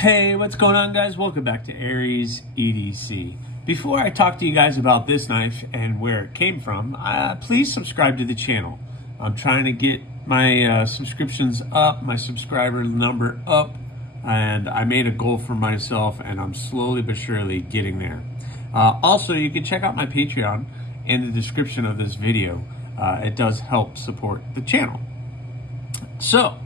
Hey, what's going on, guys? Welcome back to Aries EDC. Before I talk to you guys about this knife and where it came from, please subscribe to the channel. I'm trying to get my subscriptions up, my subscriber number up, and I made a goal for myself, and I'm slowly but surely getting there. Also, you can check out my Patreon in the description of this video. It does help support the channel. So,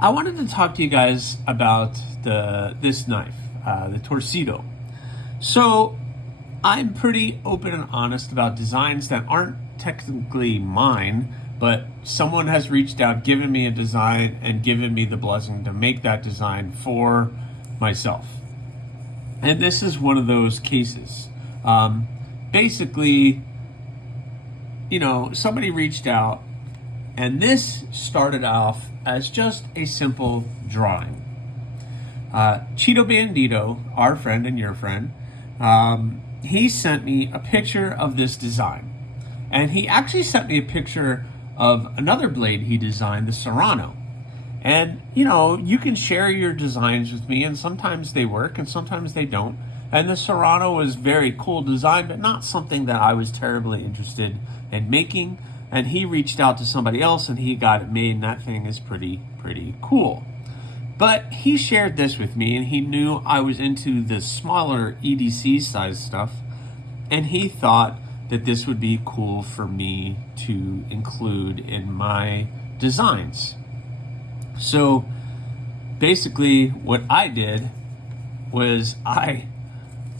I wanted to talk to you guys about this knife, the Torcido. So I'm pretty open and honest about designs that aren't technically mine, but someone has reached out, given me a design, and given me the blessing to make that design for myself. And this is one of those cases. Basically, somebody reached out, and this started off as just a simple drawing. Cheeto Bandito, our friend and your friend, he sent me a picture of this design. And he actually sent me a picture of another blade he designed, the Serrano. And, you can share your designs with me, and sometimes they work and sometimes they don't. And the Serrano was very cool design, but not something that I was terribly interested in making. And he reached out to somebody else and he got it made, and that thing is pretty cool. But he shared this with me, and he knew I was into the smaller EDC size stuff, and he thought that this would be cool for me to include in my designs. So basically what I did was I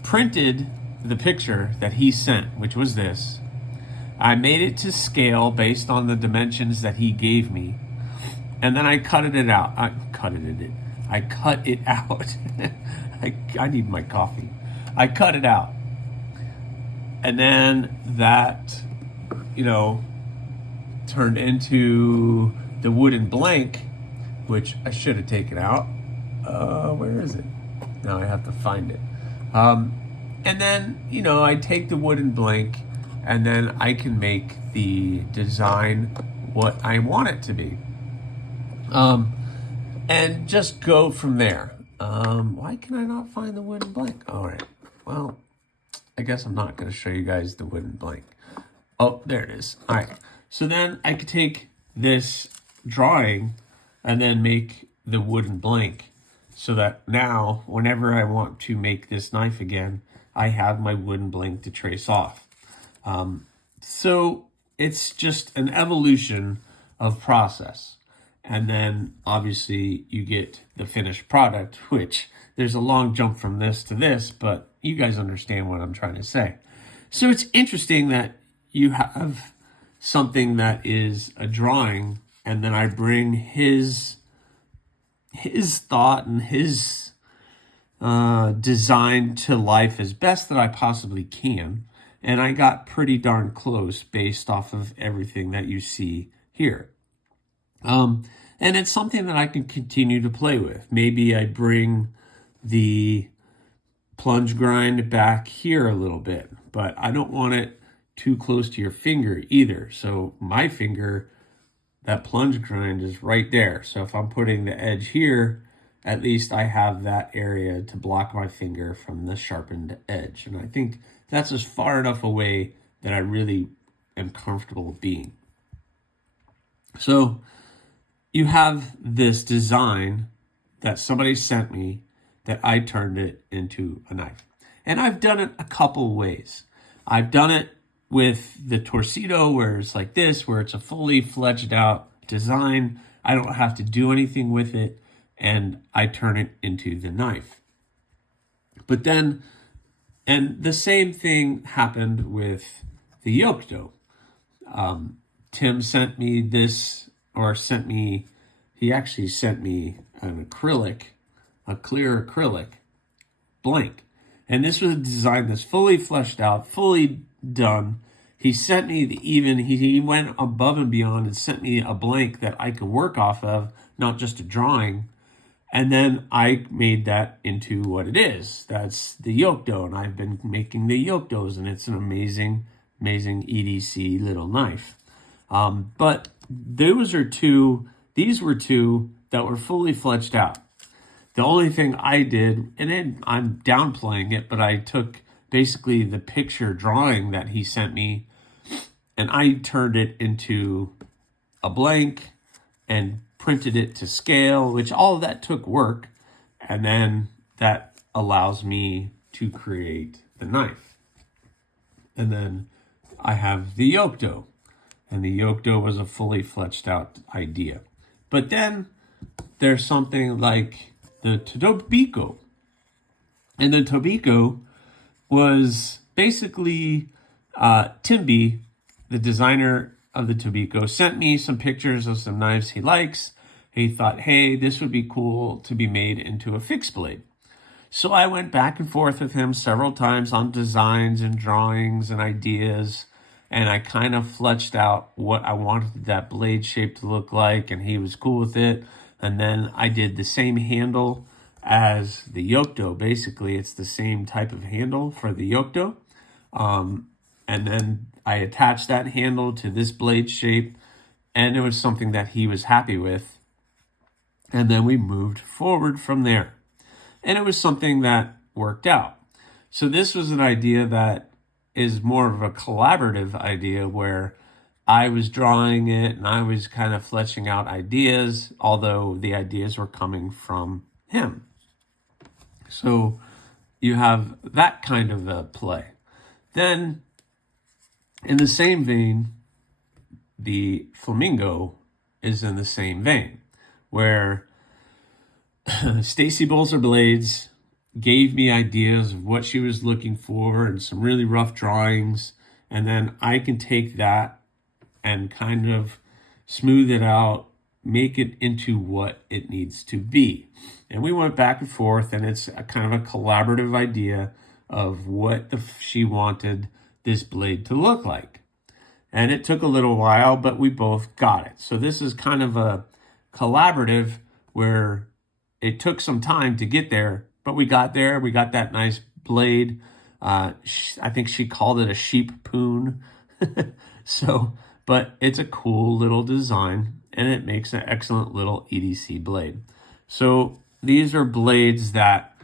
printed the picture that he sent, which was this. I made it to scale based on the dimensions that he gave me. And then I cut it out. I cut it out. I need my coffee. I cut it out. And then that, turned into the wooden blank, which I should have taken out. Where is it? Now I have to find it. And then, I take the wooden blank, and then I can make the design what I want it to be. And just go from there. Why can I not find the wooden blank? All right. Well, I guess I'm not going to show you guys the wooden blank. Oh, there it is. All right. So then I could take this drawing and then make the wooden blank, so that now whenever I want to make this knife again, I have my wooden blank to trace off. So it's just an evolution of process. And then obviously you get the finished product, which there's a long jump from this to this, but you guys understand what I'm trying to say. So it's interesting that you have something that is a drawing, and then I bring his thought and his design to life as best that I possibly can. And I got pretty darn close based off of everything that you see here. And it's something that I can continue to play with. Maybe I bring the plunge grind back here a little bit, but I don't want it too close to your finger either. So my finger, that plunge grind is right there. So if I'm putting the edge here, at least I have that area to block my finger from the sharpened edge. And I think that's as far enough away that I really am comfortable being. So you have this design that somebody sent me that I turned it into a knife. And I've done it a couple ways. I've done it with the Torcido, where it's like this, where it's a fully fledged out design. I don't have to do anything with it, and I turn it into the knife. But then, and the same thing happened with the Yokdo. Tim sent me this, or he actually sent me an acrylic, a clear acrylic blank. And this was a design that's fully fleshed out, fully done. He sent me he went above and beyond and sent me a blank that I could work off of, not just a drawing. And then I made that into what it is. That's the Yokdo, and I've been making the Yokdos, and it's an amazing EDC little knife. But these were two that were fully fledged out. The only thing I did, and then I'm downplaying it, but I took basically the picture drawing that he sent me and I turned it into a blank and printed it to scale, which all of that took work. And then that allows me to create the knife. And then I have the yoke dough. And the yoke dough was a fully fleshed out idea. But then there's something like the Tobiko. And the Tobiko was basically Timby, the designer of the Tobiko, sent me some pictures of some knives he likes. He thought, hey, this would be cool to be made into a fixed blade. So I went back and forth with him several times on designs and drawings and ideas, and I kind of fleshed out what I wanted that blade shape to look like, and he was cool with it. And then I did the same handle as the yoke dough. Basically, it's the same type of handle for the yoke dough. And then I attached that handle to this blade shape, and it was something that he was happy with. And then we moved forward from there. And it was something that worked out. So this was an idea that is more of a collaborative idea where I was drawing it and I was kind of fleshing out ideas, although the ideas were coming from him. So you have that kind of a play. Then, in the same vein, the Flamingo is in the same vein, where Stacy Bolzer Blades gave me ideas of what she was looking for and some really rough drawings, and then I can take that and kind of smooth it out, make it into what it needs to be. And we went back and forth, and it's a kind of a collaborative idea of what she wanted this blade to look like. And it took a little while, but we both got it. So this is kind of a collaborative where it took some time to get there, but we got there. We got that nice blade. I think she called it a sheep poon. But it's a cool little design, and it makes an excellent little EDC blade. So these are blades that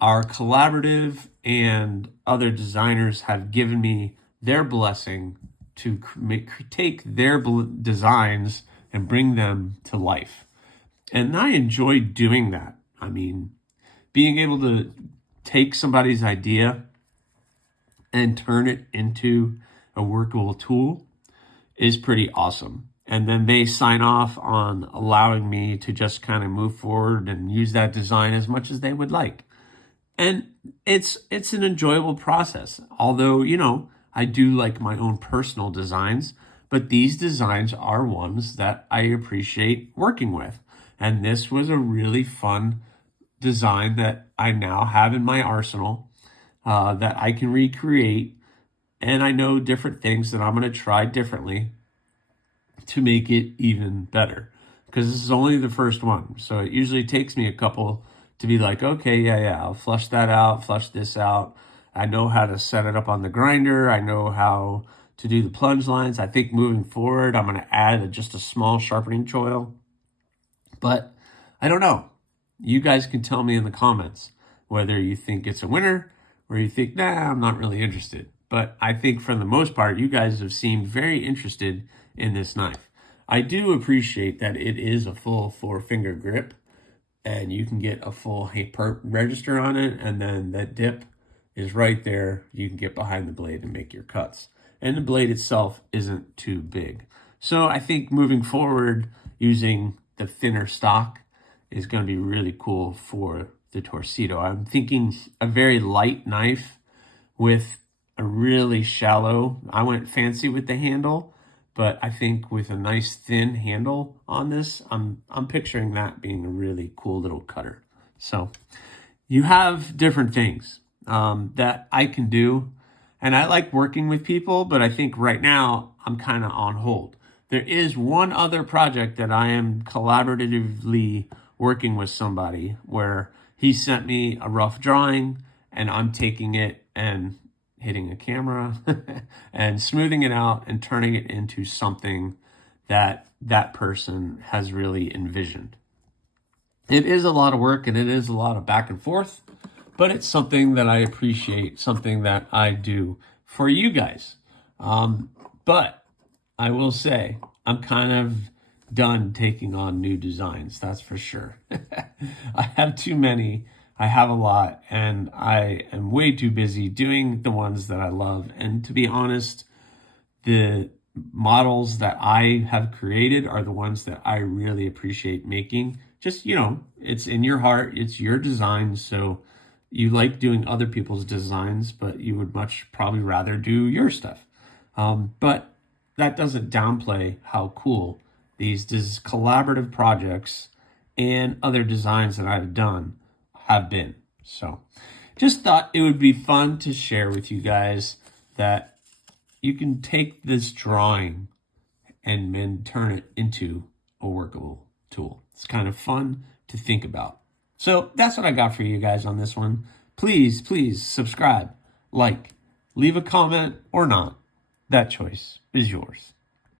are collaborative, and other designers have given me their blessing to take their designs and bring them to life. And I enjoy doing that. I mean, being able to take somebody's idea and turn it into a workable tool is pretty awesome. And then they sign off on allowing me to just kind of move forward and use that design as much as they would like. And it's an enjoyable process. Although, I do like my own personal designs, but these designs are ones that I appreciate working with. And this was a really fun design that I now have in my arsenal that I can recreate. And I know different things that I'm going to try differently to make it even better. Because this is only the first one. So it usually takes me a couple to be like, okay, yeah, I'll flush that out, flush this out. I know how to set it up on the grinder. I know how to do the plunge lines. I think moving forward, I'm going to add just a small sharpening choil. But I don't know. You guys can tell me in the comments whether you think it's a winner or you think, nah, I'm not really interested. But I think for the most part, you guys have seemed very interested in this knife. I do appreciate that it is a full 4-finger grip, and you can get a full register on it, and then that dip is right there. You can get behind the blade and make your cuts. And the blade itself isn't too big. So I think moving forward, using the thinner stock is going to be really cool for the Torcido. I'm thinking a very light knife with a really shallow, I went fancy with the handle, but I think with a nice thin handle on this, I'm picturing that being a really cool little cutter. So you have different things that I can do, and I like working with people, but I think right now I'm kind of on hold. There is one other project that I am collaboratively working with somebody where he sent me a rough drawing and I'm taking it and hitting a camera and smoothing it out and turning it into something that that person has really envisioned. It is a lot of work and it is a lot of back and forth, but it's something that I appreciate, something that I do for you guys. But I will say I'm kind of done taking on new designs, that's for sure. I have too many, I have a lot, and I am way too busy doing the ones that I love. And to be honest, the models that I have created are the ones that I really appreciate making. Just, it's in your heart, it's your design, so you like doing other people's designs, but you would much probably rather do your stuff. But that doesn't downplay how cool these collaborative projects and other designs that I've done have been. So just thought it would be fun to share with you guys that you can take this drawing and then turn it into a workable tool. It's kind of fun to think about. So that's what I got for you guys on this one. Please subscribe, like, leave a comment or not. That choice is yours.